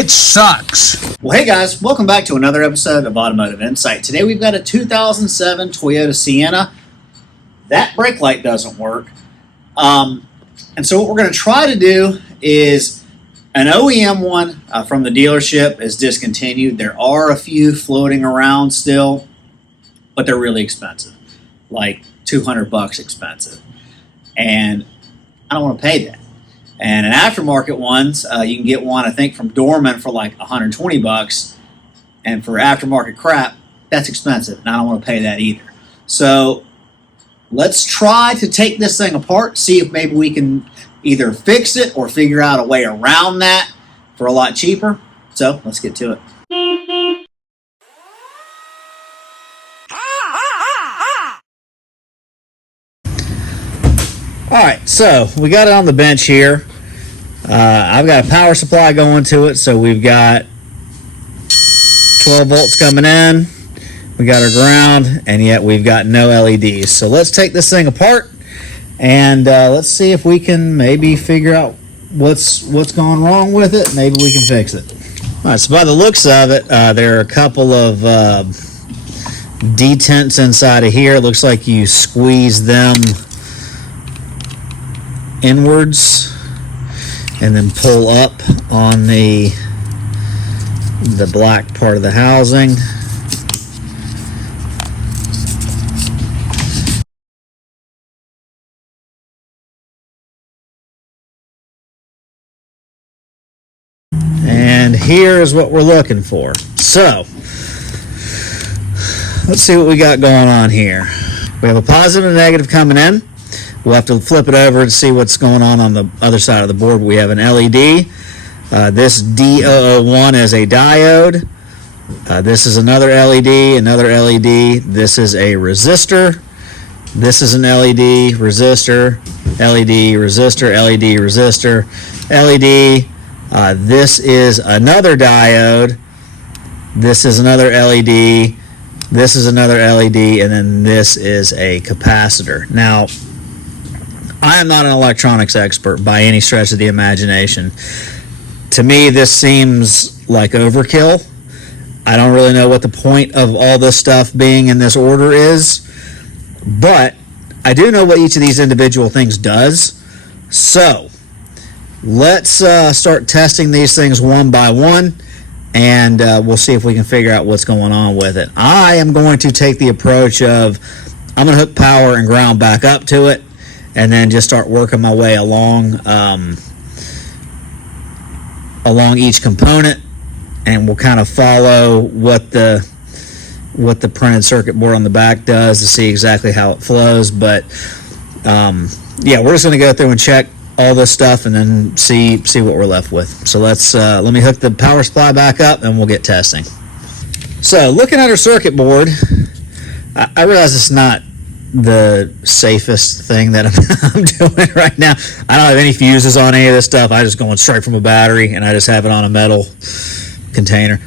It sucks. Well, hey guys, welcome back to another episode of Automotive Insight. Today we've got a 2007 Toyota Sienna. That brake light doesn't work. And so what we're going to try to do is an OEM one from the dealership is discontinued. There are a few floating around still, but they're really expensive, like $200 expensive. And I don't want to pay that. And an aftermarket ones, you can get one, I think, from Dorman for like $120. And for aftermarket crap, that's expensive, and I don't want to pay that either. So let's try to take this thing apart, see if maybe we can either fix it or figure out a way around that for a lot cheaper. So let's get to it. All right, so we got it on the bench here. I've got a power supply going to it, so we've got 12 volts coming in. We got our ground, and yet we've got no LEDs. So let's take this thing apart, and let's see if we can maybe figure out what's going wrong with it. Maybe we can fix it. All right, so by the looks of it, there are a couple of detents inside of here. It looks like you squeeze them inwards and then pull up on the black part of the housing. And here is what we're looking for. So let's see what we got going on here. We have a positive and a negative coming in. We'll have to flip it over and see what's going on the other side of the board. We have an LED. This D001 is a diode. This is another LED, another LED. This is a resistor. This is an LED, resistor, LED, resistor, LED, resistor, LED. This is another diode. This is another LED. This is another LED, and then this is a capacitor. Now, I am not an electronics expert by any stretch of the imagination. To me, this seems like overkill. I don't really know what the point of all this stuff being in this order is, but I do know what each of these individual things does. So let's start testing these things one by one, and we'll see if we can figure out what's going on with it. I am going to take the approach of I'm going to hook power and ground back up to it, and then just start working my way along each component, and we'll kind of follow what the printed circuit board on the back does to see exactly how it flows. But yeah, we're just going to go through and check all this stuff and then see what we're left with. So let me hook the power supply back up and we'll get testing. So looking at our circuit board, I realize it's not the safest thing that I'm doing right now. I don't have any fuses on any of this stuff. I just going straight from a battery, and I just have it on a metal container.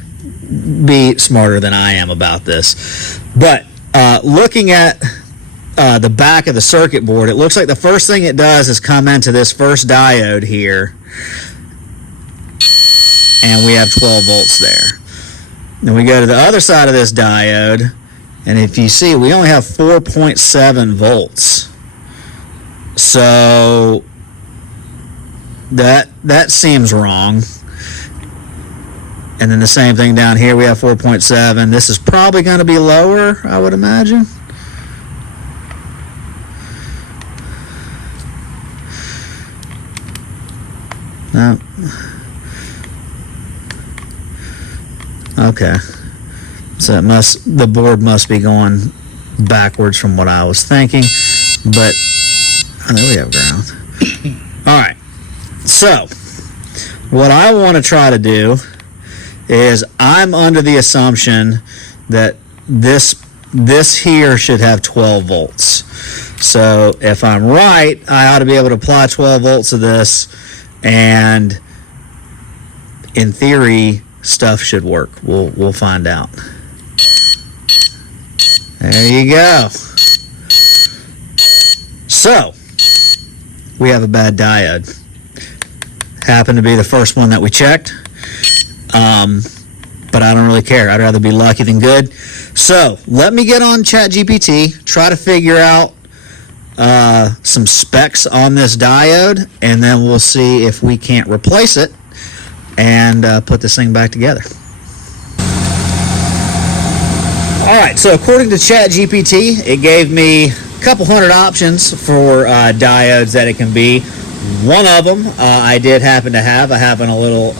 Be smarter than I am about this. But looking at the back of the circuit board, it looks like the first thing it does is come into this first diode here, and we have 12 volts there. Then we go to the other side of this diode, and if you see, we only have 4.7 volts. So that seems wrong. And then the same thing down here, we have 4.7. This is probably going to be lower, I would imagine. No. Okay. So the board must be going backwards from what I was thinking, but I know we have ground. All right. So what I want to try to do is I'm under the assumption that this here should have 12 volts. So if I'm right, I ought to be able to apply 12 volts to this, and in theory, stuff should work. We'll find out. There you go. So we have a bad diode. Happened to be the first one that we checked. But I don't really care. I'd rather be lucky than good. So let me get on ChatGPT, try to figure out some specs on this diode, and then we'll see if we can't replace it and put this thing back together. All right, so according to ChatGPT, it gave me a couple hundred options for diodes that it can be. One of them I did happen to have. I have a little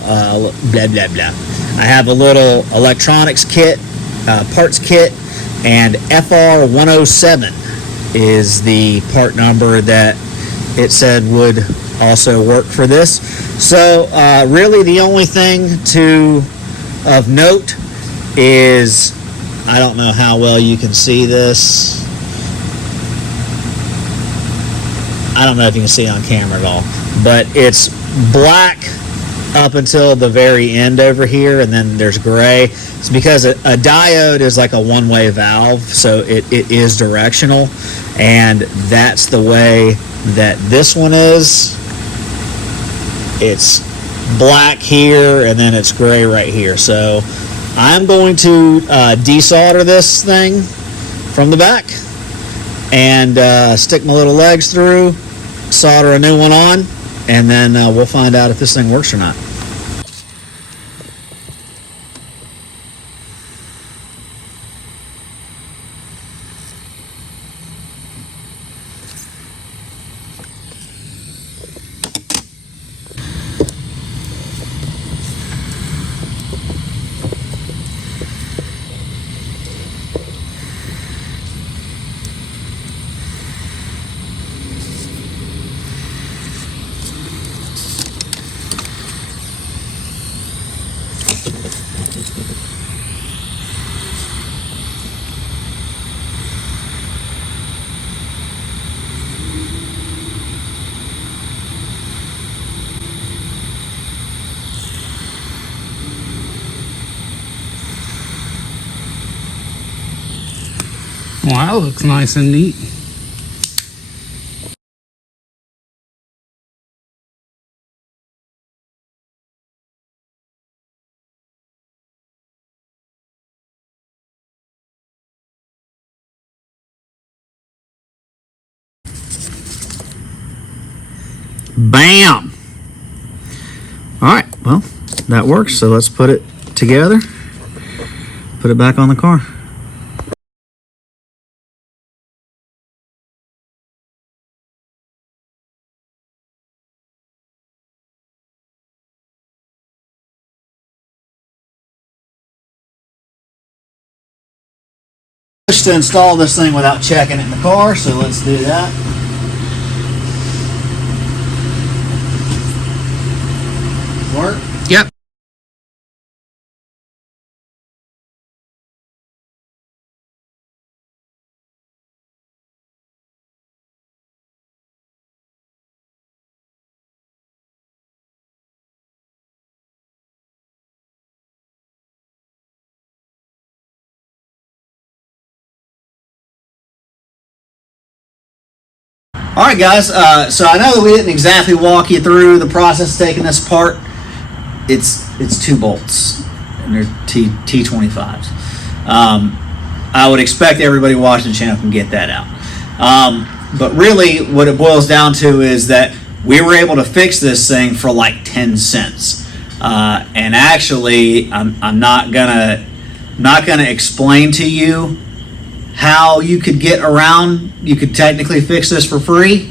blah blah blah. I have a little electronics kit, parts kit, and FR107 is the part number that it said would also work for this. So really the only thing of note is, I don't know how well you can see this. I don't know if you can see it on camera at all, but it's black up until the very end over here, and then there's gray. It's because a diode is like a one-way valve, so it is directional, and that's the way that this one is. It's black here, and then it's gray right here. So I'm going to desolder this thing from the back and stick my little legs through, solder a new one on, and then we'll find out if this thing works or not. Wow, that looks nice and neat. Bam! All right, well, that works. So let's put it together, put it back on the car. To install this thing without checking it in the car, so let's do that. Work? Yep. All right, guys. So I know that we didn't exactly walk you through the process of taking this apart. It's 2 bolts, and they're T25s. I would expect everybody watching the channel can get that out. But really, what it boils down to is that we were able to fix this thing for like 10 cents. And actually, I'm not gonna explain to you how you could get around. You could technically fix this for free.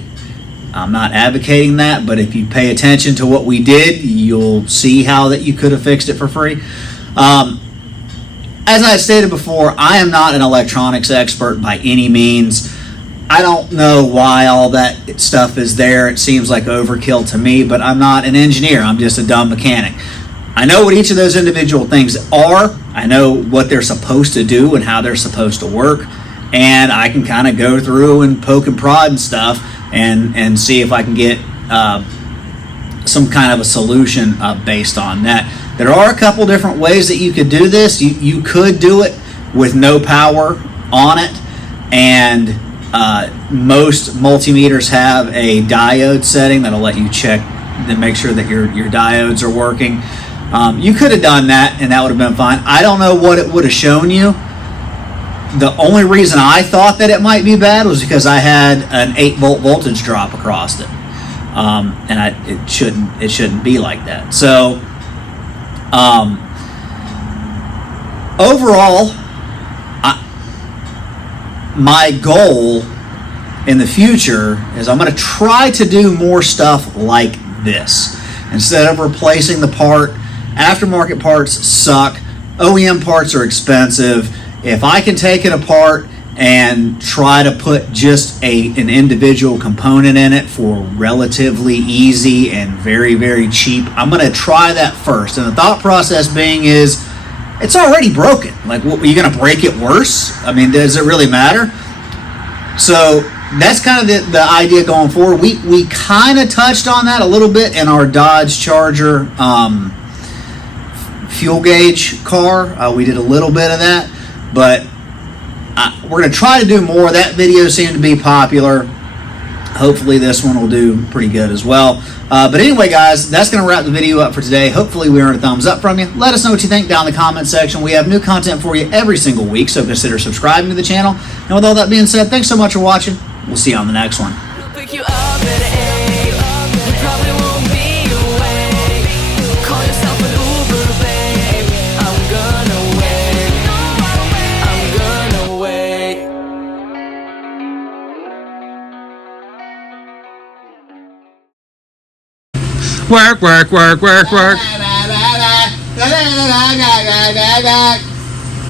I'm not advocating that, but if you pay attention to what we did, you'll see how that you could have fixed it for free. As I stated before, I am not an electronics expert by any means. I don't know why all that stuff is there. It seems like overkill to me, but I'm not an engineer. I'm just a dumb mechanic. I know what each of those individual things are. I know what they're supposed to do and how they're supposed to work. And I can kind of go through and poke and prod and stuff and see if I can get some kind of a solution based on that. There are a couple different ways that you could do this. You could do it with no power on it, and most multimeters have a diode setting that'll let you check and make sure that your diodes are working. You could have done that, and that would have been fine. I don't know what it would have shown you. The only reason I thought that it might be bad was because I had an 8-volt voltage drop across it, and it shouldn't be like that. So overall, my goal in the future is I'm going to try to do more stuff like this. Instead of replacing the part, aftermarket parts suck, OEM parts are expensive. If I can take it apart and try to put just an individual component in it for relatively easy and very, very cheap, I'm going to try that first. And the thought process being is, it's already broken. Like, what, are you going to break it worse? I mean, does it really matter? So that's kind of the idea going forward. We kind of touched on that a little bit in our Dodge Charger fuel gauge car. We did a little bit of that, but we're going to try to do more. That video seemed to be popular. Hopefully this one will do pretty good as well. But anyway, guys, that's going to wrap the video up for today. Hopefully we earned a thumbs up from you. Let us know what you think down in the comment section. We have new content for you every single week, so consider subscribing to the channel. And with all that being said, thanks so much for watching. We'll see you on the next one. Work, work, work, work, work.